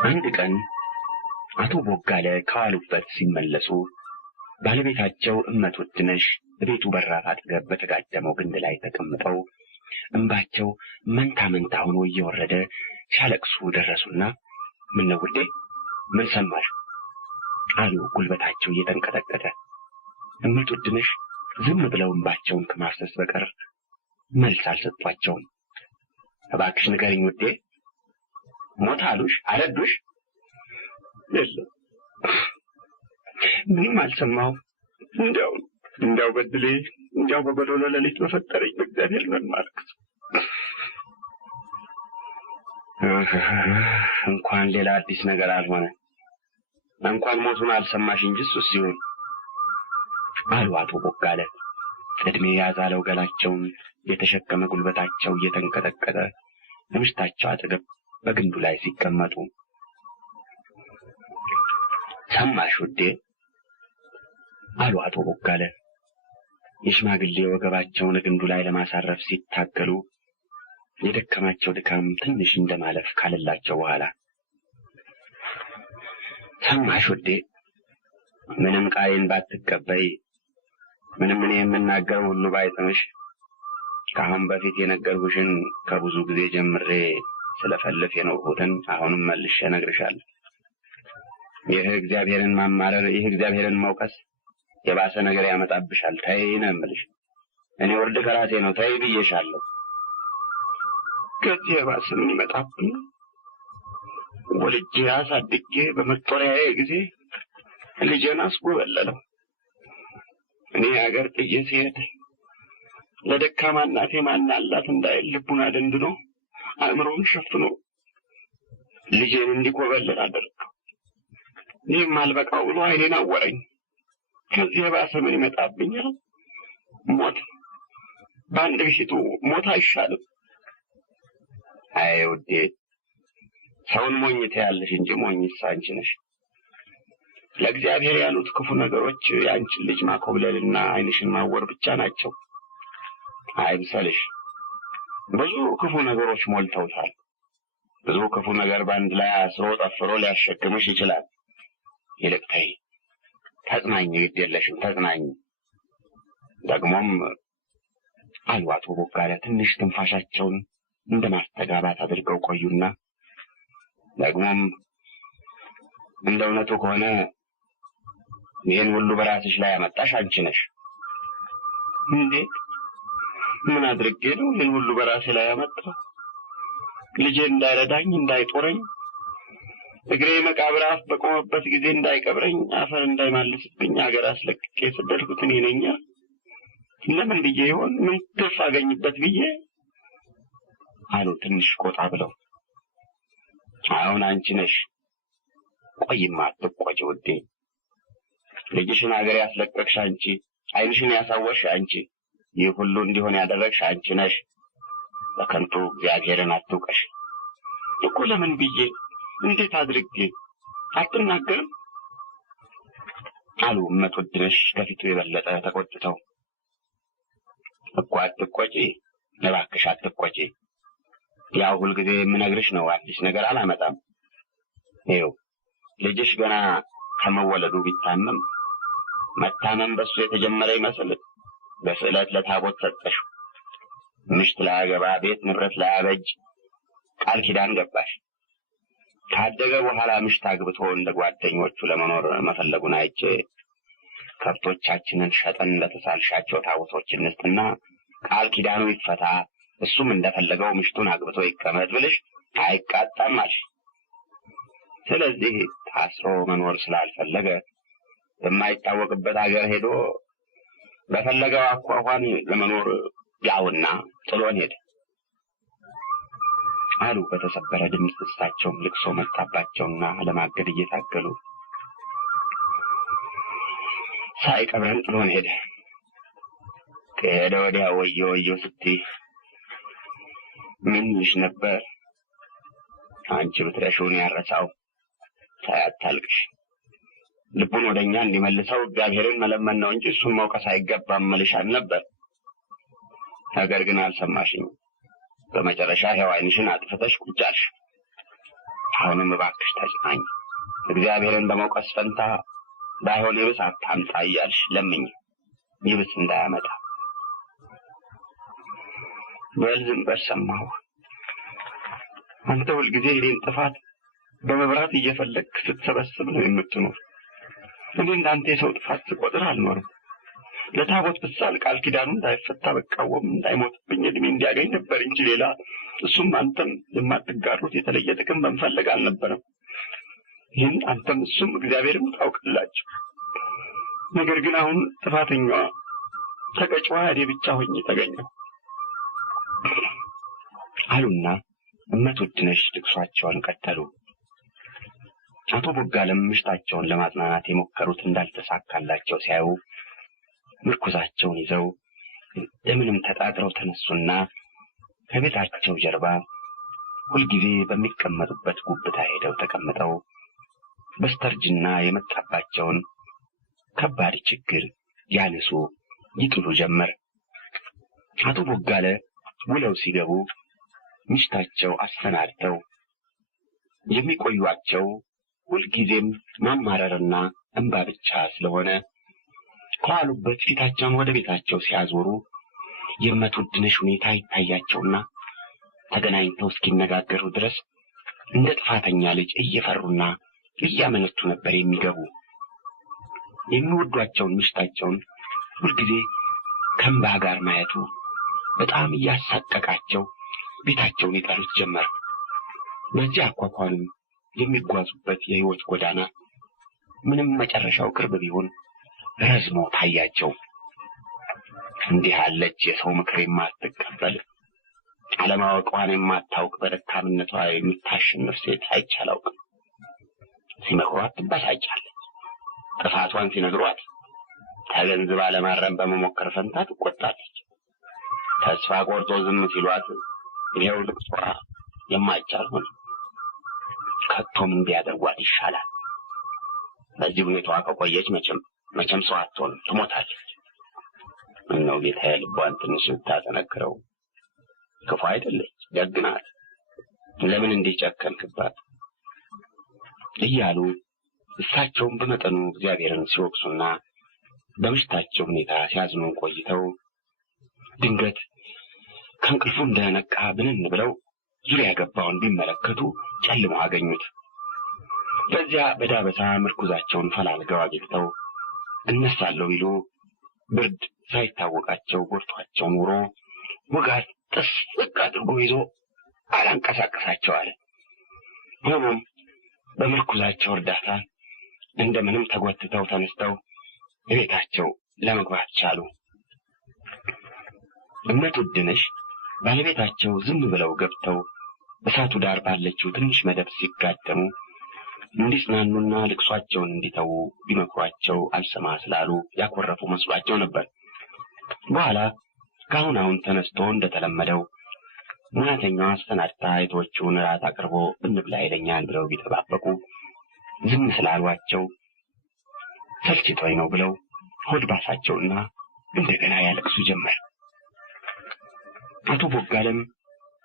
አንድ ቀን አቶ ቦጋለ ከዋሉበት ሲመለሱ ባለቤታቸው እመት ውድነሽ ቤቱ በራፍ አጠገብ በተጋደመው ግንድ ላይ ተቀምጠው እንባቸው መንታ መንታ ሆኖ እየወረደ ሲያለቅሱ ደረሱና ምን ነው ውዴ ምን ሰማሽ አሉ ጉልበታቸው እየተንቀጠቀጠ። እመት ውድነሽ ዝም ብለው እንባቸውን ከማፍሰስ በቀር መልስ አልሰጧቸውም። እባክሽ ንገሪኝ ውዴ ሞት አሉሽ አረዱሽ? የለም ምንም አልሰማሁም። እንዲያው በድሌ እንዲያው በበደለ ሌሊት በፈጠረኝ በእግዚአብሔር ነው ማልቀስ። እንኳን ሌላ አዲስ ነገር አልሆነ እንኳን ሞቱን አልሰማሽ እንጂ እሱስ ሲሆን አሉ አቶ ቦጋለ። እድሜ ያዛለው ገላቸውን የተሸከመ ጉልበታቸው እየተንቀጠቀጠ ለምሽታቸው አጠገብ በግንዱ ላይ ሲቀመጡ ሰማሽ ውዴ አሉ አቶ ቦጋለ። የሽማግሌ ወገባቸውን ግንዱ ላይ ለማሳረፍ ሲታገሉ የደከማቸው ድካም ትንሽ እንደማለፍ ካለላቸው በኋላ ሰማሽ ውዴ ምንም ቃሌን ባትቀበይ ምንም እኔ የምናገረው ሁሉ ባይጥምሽ ከአሁን በፊት የነገርኩሽን ከብዙ ጊዜ ጀምሬ ስለፈልፍ የኖርሁትን አሁንም መልሼ እነግርሻለሁ። ይህ እግዚአብሔርን ማማረር ይህ እግዚአብሔርን መውቀስ የባሰ ነገር ያመጣብሻል። ተይ ነው የምልሽ። እኔ ወርድ ከራሴ ነው ተይ ብዬሻለሁ። ከዚህ የባሰ ምን ይመጣብኝ? ወልጄ አሳድጌ በመጦሪያዬ ጊዜ ልጄን አስጎበለለው። እኔ ሀገር ጥዬ ሲሄድ ለደካማ እናቴ ማናላት እንዳይል ልቡን አደንድኖ አእምሮውን ሸፍኖ ልጄን እንዲኮበልል አደረገው። ይህም አልበቃው ብሎ አይኔን አወረኝ። ከዚህ የባሰ ምን ይመጣብኛል? ሞት በአንድ ብሽቱ ሞት አይሻልም? አይ ውዴ ሰውን ሞኝ ትያለሽ እንጂ ሞኝስ አንቺ ነሽ። ለእግዚአብሔር ያሉት ክፉ ነገሮች የአንቺን ልጅ ማኮብለልና አይንሽን ማወር ብቻ ናቸው። አይምሰልሽ ብዙ ክፉ ነገሮች ሞልተውታል። ብዙ ክፉ ነገር በአንድ ላይ አስሮ ጠፍሮ ሊያሸክምሽ ይችላል። ይልቅ ተይ ተጽናኝ፣ ግድ የለሽም ተጽናኝ። ደግሞም አሉ አቶ ቦጋለ ትንሽ ትንፋሻቸውን እንደማስተጋባት አድርገው ቆዩና ደግሞም እንደ እውነቱ ከሆነ ይህን ሁሉ በራስሽ ላይ ያመጣሽ አንቺ ነሽ። እንዴት? ምን አድርጌ ነው ይህን ሁሉ በራሴ ላይ ያመጣው? ልጄ እንዳይረዳኝ እንዳይጦረኝ እግሬ መቃብር አፍ በቆመበት ጊዜ እንዳይቀብረኝ አፈር እንዳይማልስብኝ አገር አስለቅቄ የሰደድኩት እኔ ነኝ። ለምን ብዬ ይሆን? ምን ትርፍ አገኝበት ብዬ አሉ ትንሽ ቆጣ ብለው። አሁን አንቺ ነሽ። ቆይማ አትቆጪ ውዴ። ልጅሽን አገር ያስለቀቅሽ አንቺ፣ ዓይንሽን ያሳወርሽ አንቺ፣ ይህ ሁሉ እንዲሆን ያደረግሽ አንቺ ነሽ። በከንቱ እግዚአብሔርን አትውቀሽ እኮ። ለምን ብዬ እንዴት አድርጌ አትናገርም? አሉ እመት ውድነሽ ከፊቱ የበለጠ ተቆጥተው። እኮ አትቆጪ እባክሽ አትቆጪ። ያው ሁልጊዜ የምነግርሽ ነው፣ አዲስ ነገር አላመጣም። ይኸው ልጅሽ ገና ከመወለዱ ቢታመም መታመም በሱ የተጀመረ ይመስል በስዕለት ለታቦት ሰጠሽው። ምሽት ላያገባ ቤት ንብረት ላያበጅ ቃል ኪዳን ገባሽ። ካደገ በኋላ ምሽት አግብቶ እንደ ጓደኞቹ ለመኖር መፈለጉን አይቼ ከብቶቻችንን ሸጠን ለተሳልሻቸው ታቦቶች እንስጥና ቃል ኪዳኑ ይፈታ፣ እሱም እንደፈለገው ምሽቱን አግብቶ ይቀመጥ ብልሽ አይቃጣም አልሽ። ስለዚህ ታስሮ መኖር ስላልፈለገ በማይታወቅበት ሀገር ሄዶ በፈለገው አኳኋን ለመኖር ያውና ጥሎን ሄደ አሉ በተሰበረ ድምፅ። እሳቸውም ልቅሶ መጣባቸውና ለማገድ እየታገሉ ሳይቀብረን ጥሎን ሄደ። ከሄደ ወዲያ ወዮ ወዮ ስትይ ምን ይሽ ነበር? አንቺ ብትረሺውን ያረሳው ሳያታልቅሽ ልቡን ወደኛ እንዲመልሰው እግዚአብሔርን መለመን ነው እንጂ እሱን መውቀስ አይገባም መልሻል ነበር። ነገር ግን አልሰማሽኝ። በመጨረሻ ሕያው ዓይንሽን አጥፍተሽ ቁጭ አልሽ። አሁንም እባክሽ ተጽናኝ። እግዚአብሔርን በመውቀስ ፈንታ ባይሆን ይብስ አታምጣ እያልሽ ለምኝ፣ ይብስ እንዳያመጣ። በል ዝም በል ሰማሁ። አንተ ሁልጊዜ የኔን ጥፋት በመብራት እየፈለግክ ስትሰበስብ ነው የምትኖር። እኔ እንዳንተ የሰው ጥፋት ስቆጥር አልኖርም። ለታቦት ብሳል ቃል ኪዳኑ እንዳይፈታ በቃወም እንዳይሞትብኝ እድሜ እንዲያገኝ ነበር እንጂ ሌላ እሱም አንተም የማትጋሩት የተለየ ጥቅም በመፈለግ አልነበረም። ይህን አንተም እሱም እግዚአብሔርም ታውቃላችሁ። ነገር ግን አሁን ጥፋተኛዋ ተቀጭዋ እኔ ብቻ ሆኜ ተገኘሁ አሉና እመትውድነሽ ልቅሷቸውን ቀጠሉ። አቶ ቦጋለም ምሽታቸውን ለማጽናናት የሞከሩት እንዳልተሳካላቸው ሲያዩ ምርኩዛቸውን ይዘው እንደምንም ተጣጥረው ተነሱና ከቤታቸው ጀርባ ሁልጊዜ በሚቀመጡበት ጉብታ ሄደው ተቀምጠው በስተርጅና የመጣባቸውን ከባድ ችግር ያነሱ ይጥሉ ጀመር። አቶ ቦጋለ ውለው ሲገቡ ምሽታቸው አሰናድተው የሚቆዩአቸው ሁልጊዜም ማማረርና እንባ ብቻ ስለሆነ ከዋሉበት ፊታቸውን ወደ ቤታቸው ሲያዞሩ የእመትውድነሽ ሁኔታ ይታያቸውና ተገናኝተው እስኪነጋገሩ ድረስ እንደ ጥፋተኛ ልጅ እየፈሩና እያመነቱ ነበር የሚገቡ። የሚወዷቸውን ምሽታቸውን ሁልጊዜ ከእንባ ጋር ማየቱ በጣም እያሳቀቃቸው ቤታቸውን ይጠሉት ጀመር። በዚህ አኳኋንም የሚጓዙበት የሕይወት ጎዳና ምንም መጨረሻው ቅርብ ቢሆን ረዝሞ ታያቸው። እንዲህ አለች የሰው ምክር የማትቀበል አለማወቋን የማታውቅ በደካምነቷ የምታሸንፍ ሴት አይቼ አላውቅም። ሲመክሯት ትበሳጫለች፣ ጥፋቷን ሲነግሯት ተገንዝባ ለማረም በመሞከር ፈንታ ትቆጣለች። ተስፋ ቆርጦ ዝም ሲሏት ይሄው ልቅሷ የማይቻል ሆነ። ከቶም እንዲያደርጓት ይሻላል። በዚህ ሁኔታዋ ከቆየች መቼም ሰው አትሆንም፣ ትሞታለች። ምነው ጌታዬ ልቧን ትንሽ ብታጠነክረው፣ ክፉ አይደለች፣ ደግ ናት፣ ለምን እንዲህ ጨከንክባት እያሉ እሳቸውም በመጠኑ እግዚአብሔርን ሲወቅሱና በምሽታቸው ሁኔታ ሲያዝኑ ቆይተው ድንገት ከእንቅልፉ እንደነቃ ብንን ብለው ዙሪያ ገባውን ቢመለከቱ ጨልመው አገኙት። በዚያ በዳበሳ ምርኩዛቸውን ፈላልገው አግኝተው እነሳለሁ ቢሉ ብርድ ሳይታወቃቸው ጎርቷቸው ኑሮ ውጋት ጥስቅ አድርጎ ይዞ አላንቀሳቀሳቸው አለ። ሆኖም በምርኩዛቸው እርዳታ እንደምንም ተጎትተው ተነስተው ቤታቸው ለመግባት ቻሉ። እመትውድነሽ ባለቤታቸው ዝም ብለው ገብተው እሳቱ ዳር ባለችው ትንሽ መደብ ሲጋደሙ እንዲጽናኑና ልቅሷቸውን እንዲተዉ ቢመክሯቸው አልሰማ ስላሉ ያኮረፉ መስሏቸው ነበር። በኋላ አሁን ተነስቶ እንደተለመደው ሙያተኛዋ አሰናድታ አይቶቹን ራት አቅርቦ እንብላ ይለኛል ብለው ቢጠባበቁ ዝም ስላሏቸው ሰልችቶኝ ነው ብለው ሆድ ባሳቸውና እንደገና ያለቅሱ ጀመር። አቶ ቦጋለም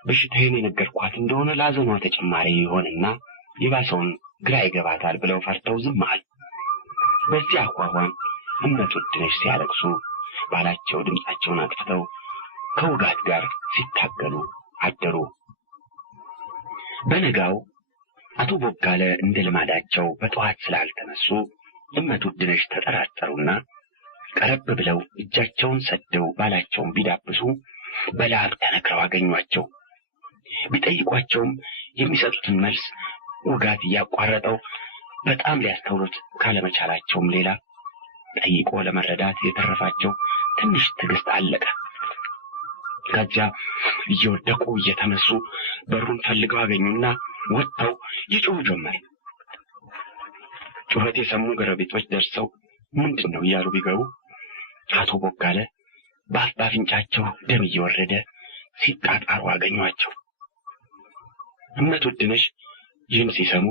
በሽታዬን የነገርኳት እንደሆነ ላዘኗ ተጨማሪ ይሆንና የባሰውን ግራ ይገባታል ብለው ፈርተው ዝም አሉ። በዚህ አኳኋን እመትውድነሽ ሲያለቅሱ ባላቸው ድምፃቸውን አጥፍተው ከውጋት ጋር ሲታገሉ አደሩ። በነጋው አቶ ቦጋለ እንደ ልማዳቸው በጠዋት ስላልተነሱ እመትውድነሽ ተጠራጠሩና ቀረብ ብለው እጃቸውን ሰደው ባላቸውን ቢዳብሱ በላብ ተነክረው አገኟቸው። ቢጠይቋቸውም የሚሰጡትን መልስ ውጋት እያቋረጠው በጣም ሊያስተውሉት ካለመቻላቸውም ሌላ ጠይቆ ለመረዳት የተረፋቸው ትንሽ ትዕግስት አለቀ። ከዚያ እየወደቁ እየተነሱ በሩን ፈልገው አገኙና ወጥተው ይጮሁ ጀመር። ጩኸት የሰሙ ጎረቤቶች ደርሰው ምንድን ነው እያሉ ቢገቡ አቶ ቦጋለ በአፍንጫቸው ደም እየወረደ ሲጣጣሩ አገኟቸው። እመትውድነሽ ይህን ሲሰሙ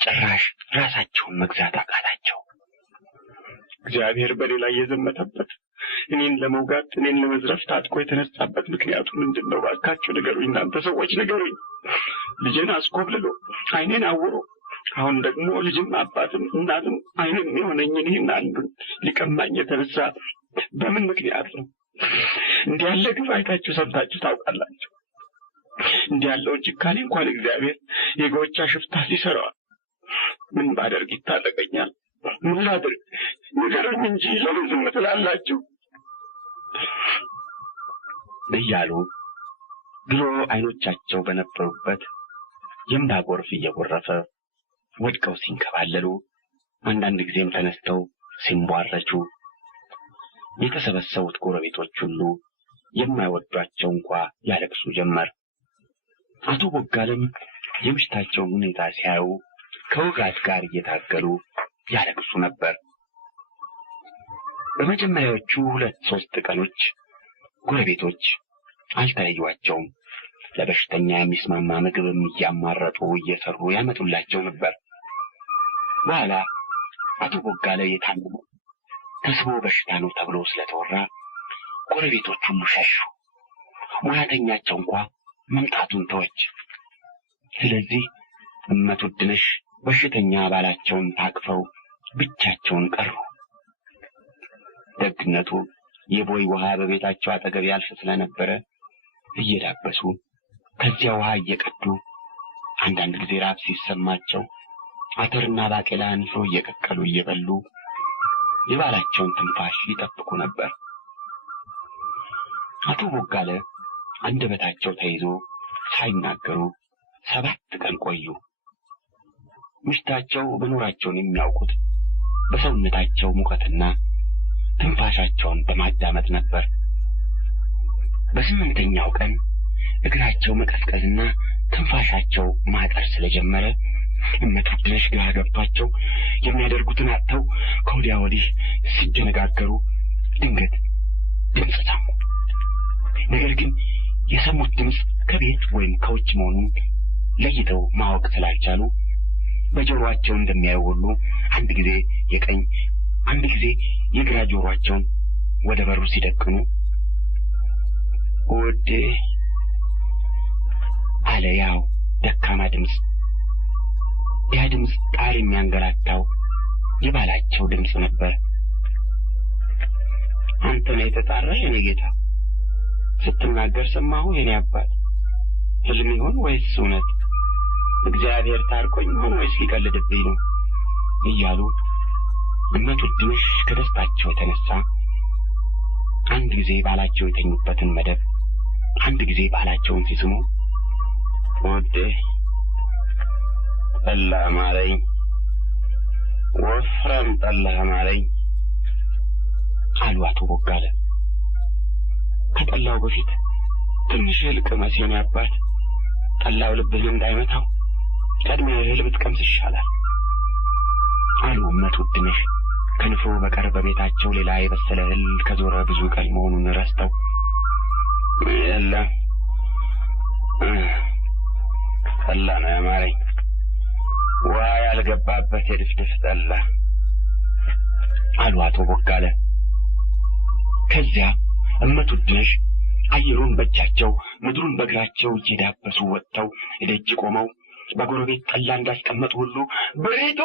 ጭራሽ ራሳቸውን መግዛት አቃታቸው። እግዚአብሔር በሌላ የዘመተበት እኔን ለመውጋት እኔን ለመዝረፍ ታጥቆ የተነሳበት ምክንያቱ ምንድን ነው? ባካችሁ ንገሩኝ፣ እናንተ ሰዎች ንገሩኝ። ልጄን አስኮብልሎ ዓይኔን አውሮ አሁን ደግሞ ልጅም አባትም እናትም ዓይንም የሆነኝን ይህን አንዱን ሊቀማኝ የተነሳ በምን ምክንያት ነው? እንዲህ ያለ ግፍ አይታችሁ ሰምታችሁ ታውቃላችሁ? እንዲህ ያለውን ጭካኔ እንኳን እግዚአብሔር የጎቻ ሽፍታ ሲሰራዋል። ምን ባደርግ ይታረቀኛል? ምን ላድርግ? ንገሩኝ እንጂ ለምን ዝም ትላላችሁ? እያሉ ድሮ ዓይኖቻቸው በነበሩበት የእንባ ጎርፍ እየጎረፈ ወድቀው ሲንከባለሉ፣ አንዳንድ ጊዜም ተነስተው ሲንቧረቹ፣ የተሰበሰቡት ጎረቤቶች ሁሉ የማይወዷቸው እንኳ ያለቅሱ ጀመር። አቶ ቦጋለም የምሽታቸውን ሁኔታ ሲያዩ ከውጋት ጋር እየታገሉ ያለቅሱ ነበር። በመጀመሪያዎቹ 2-3 ቀኖች ጎረቤቶች አልተለዩአቸውም። ለበሽተኛ የሚስማማ ምግብም እያማረጡ እየሰሩ ያመጡላቸው ነበር። በኋላ አቶ ቦጋለ የታመመው ተስቦ በሽታ ነው ተብሎ ስለተወራ ጎረቤቶች ሁሉ ሸሹ። ሙያተኛቸው እንኳ መምጣቱን ተወች። ስለዚህ እመት ውድነሽ በሽተኛ ባላቸውን ታቅፈው ብቻቸውን ቀሩ። ደግነቱ የቦይ ውሃ በቤታቸው አጠገብ ያልፍ ስለነበረ እየዳበሱ ከዚያ ውሃ እየቀዱ አንዳንድ ጊዜ ራብ ሲሰማቸው አተርና ባቄላ ንፍሮ እየቀቀሉ እየበሉ የባላቸውን ትንፋሽ ይጠብቁ ነበር። አቶ ቦጋለ አንደበታቸው ተይዞ ሳይናገሩ 7 ቀን ቆዩ። ምሽታቸው መኖራቸውን የሚያውቁት በሰውነታቸው ሙቀትና ትንፋሻቸውን በማዳመጥ ነበር። በ8ኛው ቀን እግራቸው መቀዝቀዝና ትንፋሻቸው ማጠር ስለጀመረ እመት ውድነሽ ግራ ገብቷቸው የሚያደርጉትን አጥተው ከወዲያ ወዲህ ሲደነጋገሩ ድንገት ድምፅ ሰሙ። ነገር ግን የሰሙት ድምፅ ከቤት ወይም ከውጭ መሆኑን ለይተው ማወቅ ስላልቻሉ በጆሮአቸው እንደሚያዩ ሁሉ አንድ ጊዜ የቀኝ አንድ ጊዜ የግራ ጆሮአቸውን ወደ በሩ ሲደቅኑ ወዴ አለ ያው ደካማ ድምፅ። ያ ድምፅ ጣር የሚያንገላታው የባላቸው ድምፅ ነበር። አንተ ነህ የተጣራ የኔ ጌታ? ስትናገር ሰማሁ የኔ አባት። ህልም ይሆን ወይስ እውነት? እግዚአብሔር ታርቆኝ ይሆን ወይስ ሊቀልድብኝ ነው? እያሉ እመት ውድነሽ ከደስታቸው የተነሳ አንድ ጊዜ ባላቸው የተኙበትን መደብ አንድ ጊዜ ባላቸውን ሲስሙ ወዴ ጠላ ማረኝ፣ ወፍራም ጠላ ማረኝ አሉ አቶ ቦጋለ። ከጠላው በፊት ትንሽ እህል ቅመስ የኔ አባት፣ ጠላው ልብህን እንዳይመታው ቀድመህ እህል ብትቀምስ ይሻላል አሉ እመት ውድነሽ። ከንፍሮ በቀር በቤታቸው ሌላ የበሰለ እህል ከዞረ ብዙ ቀን መሆኑን ረስተው የለም ጠላ ነው ያማረኝ፣ ውሃ ያልገባበት የድፍድፍ ጠላ አሉ አቶ ቦጋለ። ከዚያ እመት ውድነሽ አየሩን በእጃቸው ምድሩን በእግራቸው እየዳበሱ ወጥተው ደጅ ቆመው በጎረቤት ጠላ እንዳስቀመጡ ሁሉ ብሪቱ፣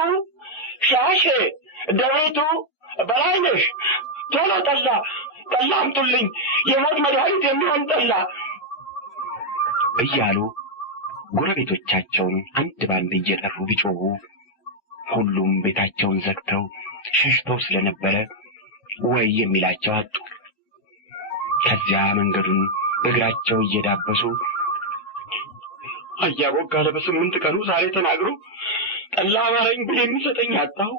ሻሼ፣ ደብሪቱ፣ በላይነሽ ቶሎ ጠላ አምጡልኝ፣ የሞት መድኃኒት የሚሆን ጠላ እያሉ ጎረቤቶቻቸውን አንድ ባንድ እየጠሩ ቢጮሁ ሁሉም ቤታቸውን ዘግተው ሸሽተው ስለነበረ ወይ የሚላቸው አጡ። ከዚያ መንገዱን በእግራቸው እየዳበሱ አያ ቦጋለ በ8 ቀኑ ዛሬ ተናግሮ ጠላ አማረኝ ብሎ የሚሰጠኝ አጣሁ።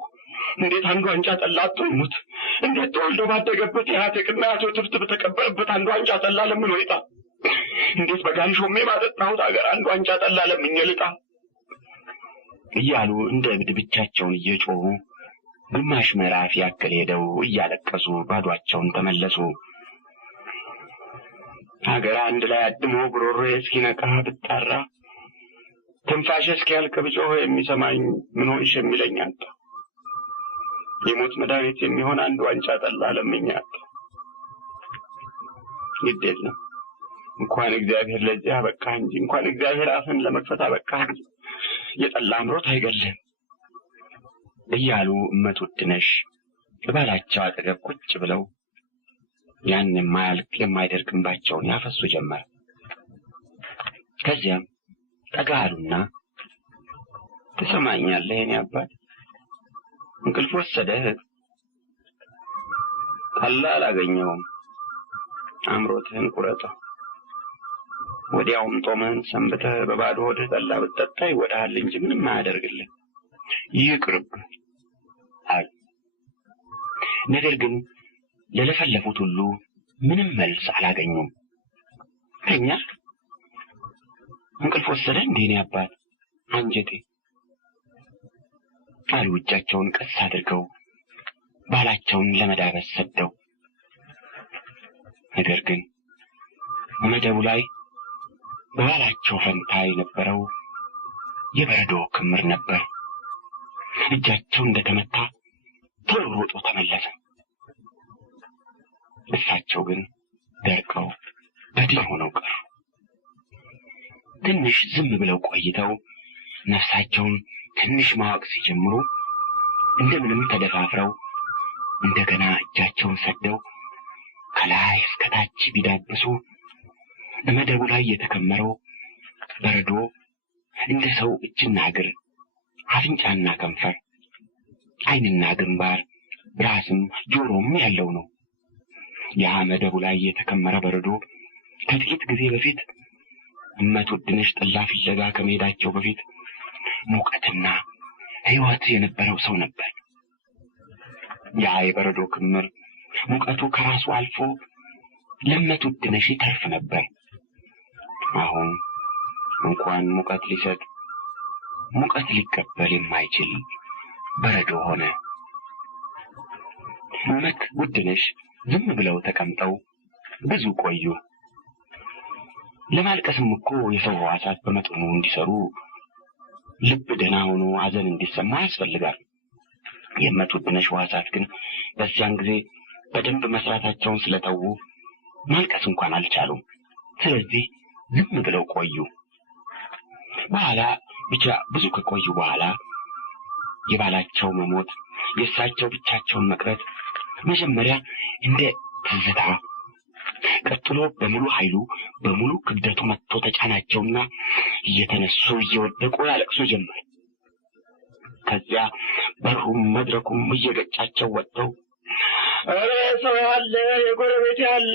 እንዴት አንድ ዋንጫ ጠላ አትሙት? እንዴት ተወልዶ ባደገበት የአያቴቅና የአቶ ትብት በተቀበረበት አንድ ዋንጫ ጠላ ለምን ወይጣ? እንዴት በጋንሾሜ ባጠጣሁት አገር አንድ ዋንጫ ጠላ ለምኜ ልጣ? እያሉ እንደ እብድ ብቻቸውን እየጮሁ ግማሽ ምዕራፍ ያክል ሄደው እያለቀሱ ባዷቸውን ተመለሱ። ሀገር አንድ ላይ አድሞ ጉሮሮዬ እስኪነቃ ብጣራ ትንፋሽ እስኪያልቅ ብጮህ የሚሰማኝ ምን ሆንሽ የሚለኝ አጣ። የሞት መድኃኒት የሚሆን አንድ ዋንጫ ጠላ ለምኜ አጣ። ግድ የለም እንኳን እግዚአብሔር ለዚያ በቃ እንጂ እንኳን እግዚአብሔር አፍን ለመክፈት በቃ እንጂ የጠላ አምሮት አይገልም እያሉ እመት ውድነሽ ባላቸው አጠገብ ቁጭ ብለው ያን የማያልቅ የማይደርቅባቸውን ያፈሱ ጀመር። ከዚያም ጠጋሉና ትሰማኛለህ የኔ አባት እንቅልፍ ወሰደህ? ጠላ አላገኘውም፣ አምሮትህን ቁረጠው። ወዲያውም ጦምህን ሰንብተህ በባዶ ሆድህ ጠላ ብትጠጣ ይወዳሃል እንጂ ምንም አያደርግልህ፣ ይቅርብህ አሉ። ነገር ግን ለለፈለፉት ሁሉ ምንም መልስ አላገኙም። ተኛ? እንቅልፍ ወሰደ እንዴ የኔ አባት አንጀቴ አሉ። እጃቸውን ቀስ አድርገው ባላቸውን ለመዳበስ ሰደው። ነገር ግን መደቡ ላይ በባላቸው ፈንታ የነበረው የበረዶ ክምር ነበር። እጃቸው እንደተመታ ቶሎ ሮጦ ተመለሰ። እሳቸው ግን ደርቀው በድን ሆነው ቀሩ። ትንሽ ዝም ብለው ቆይተው ነፍሳቸውን ትንሽ ማወቅ ሲጀምሩ እንደምንም ተደፋፍረው እንደገና እጃቸውን ሰደው ከላይ እስከ ታች ቢዳብሱ በመደቡ ላይ የተከመረው በረዶ እንደ ሰው እጅና እግር፣ አፍንጫና ከንፈር፣ ዓይንና ግንባር፣ ራስም ጆሮም ያለው ነው። ያ መደቡ ላይ የተከመረ በረዶ ከጥቂት ጊዜ በፊት እመት ውድነሽ ጠላ ፍለጋ ከመሄዳቸው በፊት ሙቀትና ሕይወት የነበረው ሰው ነበር። ያ የበረዶ ክምር ሙቀቱ ከራሱ አልፎ ለእመት ውድነሽ ይተርፍ ነበር። አሁን እንኳን ሙቀት ሊሰጥ ሙቀት ሊቀበል የማይችል በረዶ ሆነ። እመት ውድነሽ ዝም ብለው ተቀምጠው ብዙ ቆዩ። ለማልቀስም እኮ የሰው ሕዋሳት በመጠኑ እንዲሰሩ ልብ ደህና ሆኖ ሐዘን እንዲሰማ ያስፈልጋል። የእመት ውድነሽ ሕዋሳት ግን በዚያን ጊዜ በደንብ መስራታቸውን ስለተዉ ማልቀስ እንኳን አልቻሉም። ስለዚህ ዝም ብለው ቆዩ። በኋላ ብቻ ብዙ ከቆዩ በኋላ የባላቸው መሞት፣ የእሳቸው ብቻቸውን መቅረት መጀመሪያ እንደ ትዝታ፣ ቀጥሎ በሙሉ ኃይሉ በሙሉ ክብደቱ መጥቶ ተጫናቸውና እየተነሱ እየወደቁ ያለቅሱ ጀመር። ከዚያ በሩም መድረኩም እየገጫቸው ወጥተው ኧረ ሰው አለ፣ የጎረቤት አለ፣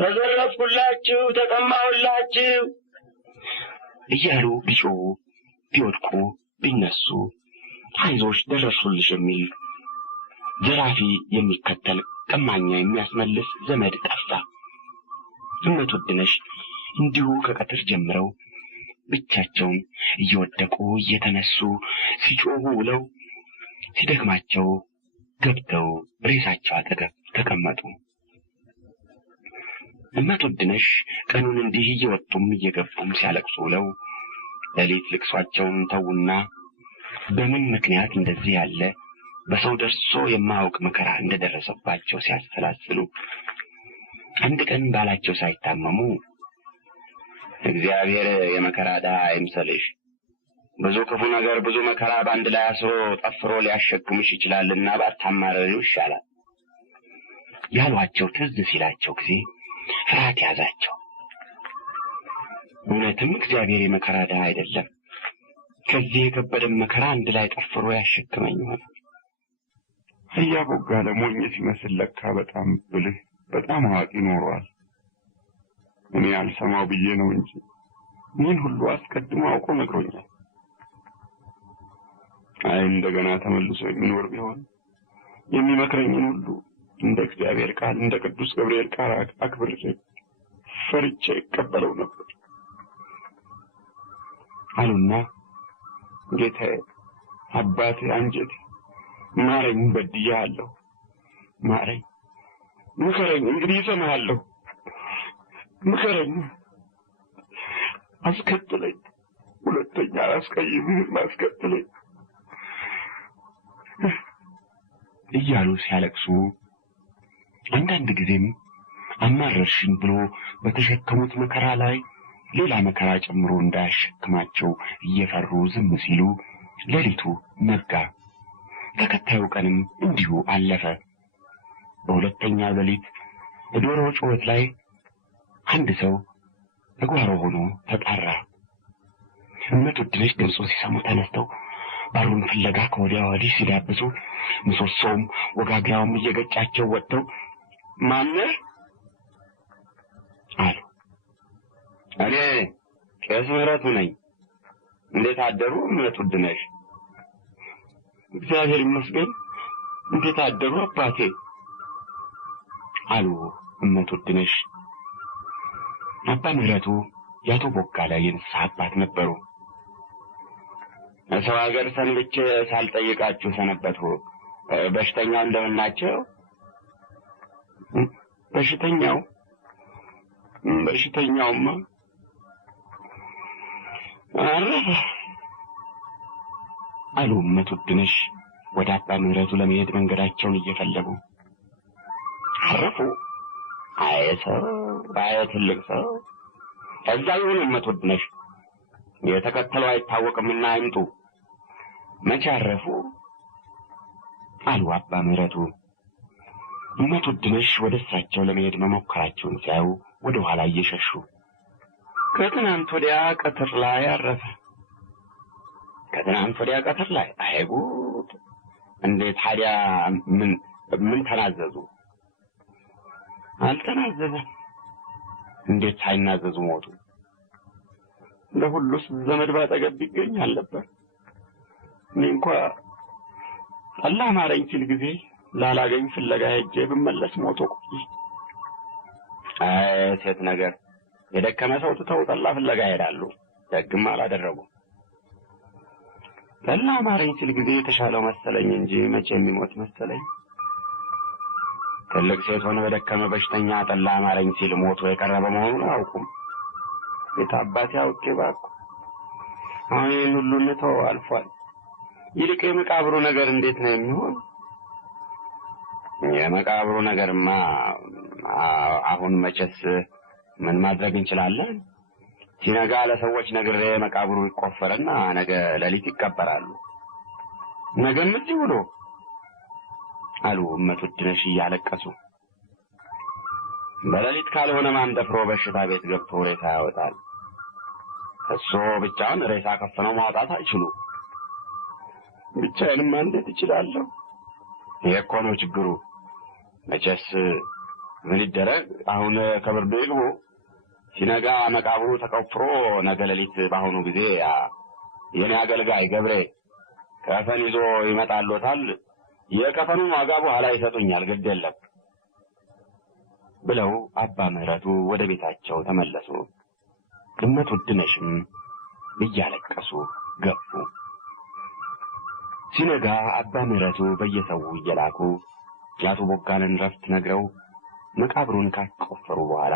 ተዘረፍኩላችሁ፣ ተቀማሁላችሁ እያሉ ቢጮሁ ቢወድቁ ቢነሱ አይዞሽ ደረሱልሽ የሚል ዘራፊ የሚከተል ቀማኛ የሚያስመልስ ዘመድ ጠፋ። እመት ውድነሽ እንዲሁ ከቀትር ጀምረው ብቻቸውን እየወደቁ እየተነሱ ሲጮሁ ውለው ሲደክማቸው ገብተው ሬሳቸው አጠገብ ተቀመጡ። እመት ውድነሽ ቀኑን እንዲህ እየወጡም እየገቡም ሲያለቅሱ ውለው ሌሊት ልቅሷቸውን ተውና በምን ምክንያት እንደዚህ ያለ በሰው ደርሶ የማያውቅ መከራ እንደደረሰባቸው ሲያሰላስሉ አንድ ቀን ባላቸው ሳይታመሙ እግዚአብሔር የመከራ ዕዳ አይምሰልሽ፣ ብዙ ክፉ ነገር ብዙ መከራ በአንድ ላይ አስሮ ጠፍሮ ሊያሸክምሽ ይችላልና ባታማረሪው ይሻላል ያሏቸው ትዝ ሲላቸው ጊዜ ፍርሃት ያዛቸው። እውነትም እግዚአብሔር የመከራ ዕዳ አይደለም፣ ከዚህ የከበደም መከራ አንድ ላይ ጠፍሮ ያሸክመኝ ሆነ። እያቦጋ ለሞኝ ሲመስል ለካ በጣም ብልህ በጣም አዋቂ ኖሯል። እኔ አልሰማው ብዬ ነው እንጂ ምን ሁሉ አስቀድሞ አውቆ ነግሮኛል። አይ እንደገና ተመልሶ የሚኖር ቢሆን የሚመክረኝን ሁሉ እንደ እግዚአብሔር ቃል እንደ ቅዱስ ገብርኤል ቃል አክብሬ ፈርቼ ይቀበለው ነበር አሉና ጌታዬ አባቴ አንጀቴ ማረኝ፣ በድያለሁ፣ ማረኝ፣ ምከረኝ፣ እንግዲህ እሰማሃለሁ፣ ምከረኝ፣ አስከትለኝ፣ ሁለተኛ አላስቀይምህም፣ አስከትለኝ እያሉ ሲያለቅሱ አንዳንድ ጊዜም አማረርሽኝ ብሎ በተሸከሙት መከራ ላይ ሌላ መከራ ጨምሮ እንዳያሸክማቸው እየፈሩ ዝም ሲሉ ሌሊቱ ነጋ። ተከታዩ ቀንም እንዲሁ አለፈ። በሁለተኛው ሌሊት በዶሮ ጩኸት ላይ አንድ ሰው በጓሮ ሆኖ ተጣራ። እመትወድነሽ ድምፁ ሲሰሙ ተነስተው በሩን ፍለጋ ከወዲያ ወዲህ ሲዳብሱ ምሰሶውም ወጋግራውም እየገጫቸው ወጥተው ማነህ አሉ። እኔ ቄስ ምህረቱ ነኝ። እንዴት አደሩ እመትወድነሽ? እግዚአብሔር ይመስገን። እንዴት አደሩ አባቴ አሉ እመትወድነሽ። አባ ምህረቱ ያቶ ቦጋለ የንስሐ አባት ነበሩ። ሰው ሀገር ሰንብቼ ሳልጠይቃችሁ ሰነበትኩ። በሽተኛው እንደምን ናቸው? በሽተኛውማ አረፈ አሉ እመትወድነሽ ወደ አባ ምህረቱ ለመሄድ መንገዳቸውን እየፈለጉ። አረፉ? አይ ትልቅ ሰው እዛ ይሁን እመትወድነሽ፣ የተከተለው አይታወቅምና አይምጡ። መቼ አረፉ አሉ አባ ምህረቱ። እመትወድነሽ ወደ እሳቸው ለመሄድ መሞከራቸውን ሲያዩ ወደ ኋላ እየሸሹ ከትናንት ወዲያ ቀትር ላይ አረፈ። ከትናንት ወዲያ ቀትር ላይ? አይጉድ! እንዴት ታዲያ ምን ተናዘዙ? አልተናዘዘም። እንዴት ሳይናዘዙ ሞቱ? ለሁሉስ ዘመድ ባጠገብ ቢገኝ አልነበር? እኔ እንኳ አላህ ማረኝ ሲል ጊዜ ላላገኝ ፍለጋ ሄጄ ብመለስ ሞቶ ቆይ። ሴት ነገር የደከመ ሰው ትተው ጠላ ፍለጋ ይሄዳሉ። ደግም አላደረጉ። ጠላ ማረኝ ሲል ጊዜ የተሻለው መሰለኝ እንጂ መቼ የሚሞት መሰለኝ። ትልቅ ሴት ሆነ በደከመ በሽተኛ ጠላ ማረኝ ሲል ሞቶ የቀረበ መሆኑን አያውቁም። የታባቴ አውቄ ባኩ። አሁን ይህን ሁሉ እንተው አልፏል። ይልቅ የመቃብሩ ነገር እንዴት ነው የሚሆን? የመቃብሩ ነገርማ አሁን መቼስ ምን ማድረግ እንችላለን? ሲነጋ ለሰዎች ነግሬ መቃብሩ ይቆፈርና ነገ ሌሊት ይቀበራሉ። ነገም እዚህ ውሎ አሉ እመትወድነሽ እያለቀሱ። በሌሊት ካልሆነ ማን ደፍሮ በሽታ ቤት ገብቶ ሬሳ ያወጣል? እሱ ብቻውን ሬሳ ከፍነው ማውጣት አይችሉ። ብቻዬንማ እንዴት እችላለሁ? ይሄ እኮ ነው ችግሩ። መቼስ ምን ይደረግ? አሁን ከብርዱ ይግቡ። ሲነጋ መቃብሩ ተቆፍሮ ነገ ሌሊት በአሁኑ ጊዜ የኔ አገልጋይ ገብሬ ከፈን ይዞ ይመጣልዎታል። የከፈኑ ዋጋ በኋላ ይሰጡኛል፣ ግድ የለም ብለው አባ ምህረቱ ወደ ቤታቸው ተመለሱ። እመትወድነሽም እያለቀሱ ገቡ። ሲነጋ አባ ምህረቱ በየሰው እየላኩ ያቶ ቦጋለን ረፍት ነግረው መቃብሩን ካስቆፈሩ በኋላ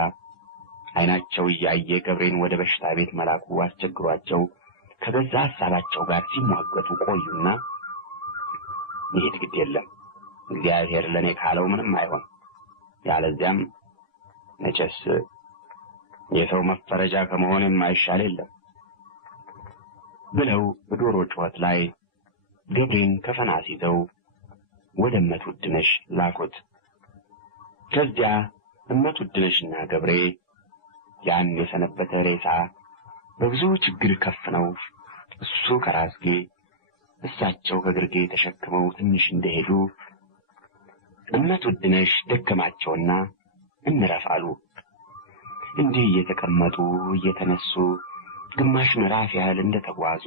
አይናቸው እያየ ገብሬን ወደ በሽታ ቤት መላኩ አስቸግሯቸው ከገዛ ሐሳባቸው ጋር ሲሟገቱ ቆዩና ይሄድ ግድ የለም እግዚአብሔር ለኔ ካለው ምንም አይሆን፣ ያለዚያም መቼስ የሰው መፈረጃ ከመሆን የማይሻል የለም ብለው በዶሮ ጩኸት ላይ ገብሬን ከፈናስ ይዘው ወደ እመትወድነሽ ላኩት። ከዚያ እመትወድነሽና ገብሬ ያን የሰነበተ ሬሳ በብዙ ችግር ከፍነው እሱ ከራስጌ እሳቸው ከግርጌ ተሸክመው ትንሽ እንደሄዱ እመትወድነሽ ደከማቸውና እንረፍ አሉ። እንዲህ እየተቀመጡ እየተነሱ ግማሽ ምዕራፍ ያህል እንደተጓዙ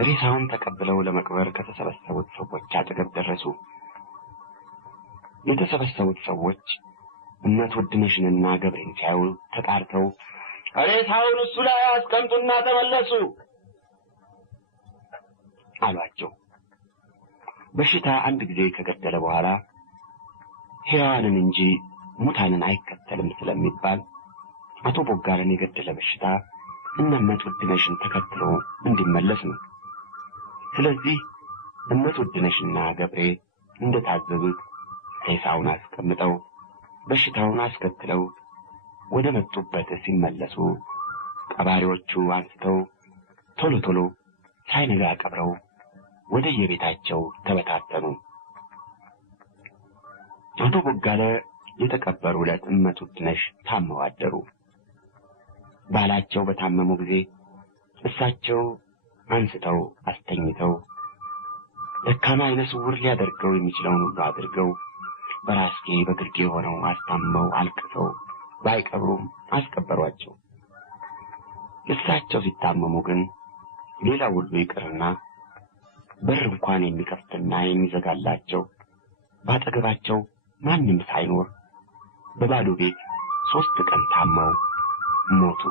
ሬሳውን ተቀብለው ለመቅበር ከተሰበሰቡት ሰዎች አጠገብ ደረሱ። የተሰበሰቡት ሰዎች እመትወድነሽንና ገብሬን ሲያዩ ተጣርተው ሬሳውን እሱ ላይ አስቀምጡና ተመለሱ አሏቸው። በሽታ አንድ ጊዜ ከገደለ በኋላ ሕያዋንን እንጂ ሙታንን አይከተልም ስለሚባል አቶ ቦጋለን የገደለ በሽታ እመትወድነሽን ተከትሎ እንዲመለስ ነው። ስለዚህ እመትወድነሽና ገብሬ እንደታዘዙት ሬሳውን አስቀምጠው በሽታውን አስከትለው ወደ መጡበት ሲመለሱ ቀባሪዎቹ አንስተው ቶሎ ቶሎ ሳይነጋ ቀብረው ወደ የቤታቸው ተበታተኑ። አቶ ቦጋለ የተቀበሩ ዕለት እመት ውድነሽ ታመው አደሩ። ባላቸው በታመሙ ጊዜ እሳቸው አንስተው አስተኝተው ደካማ ዓይነ ስውር ሊያደርገው የሚችለውን ሁሉ አድርገው በራስጌ በግርጌ ሆነው አስታመው አልቅሰው ባይቀብሩም አስቀበሯቸው። እሳቸው ሲታመሙ ግን ሌላ ሁሉ ይቅርና በር እንኳን የሚከፍትና የሚዘጋላቸው ባጠገባቸው ማንም ሳይኖር በባዶ ቤት 3 ቀን ታመው ሞቱ።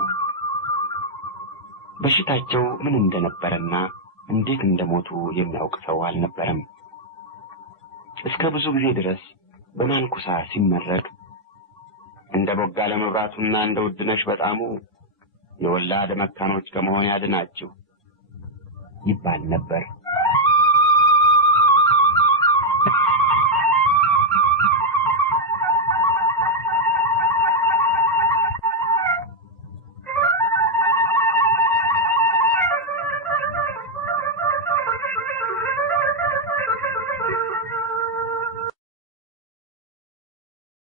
በሽታቸው ምን እንደነበረና እንዴት እንደሞቱ የሚያውቅ ሰው አልነበረም። እስከ ብዙ ጊዜ ድረስ በማንኩሳ ሲመረቅ እንደ ቦጋለ መብራቱና እንደ ውድነሽ በጣሙ የወላድ መካኖች ከመሆን ያድናችሁ ይባል ነበር።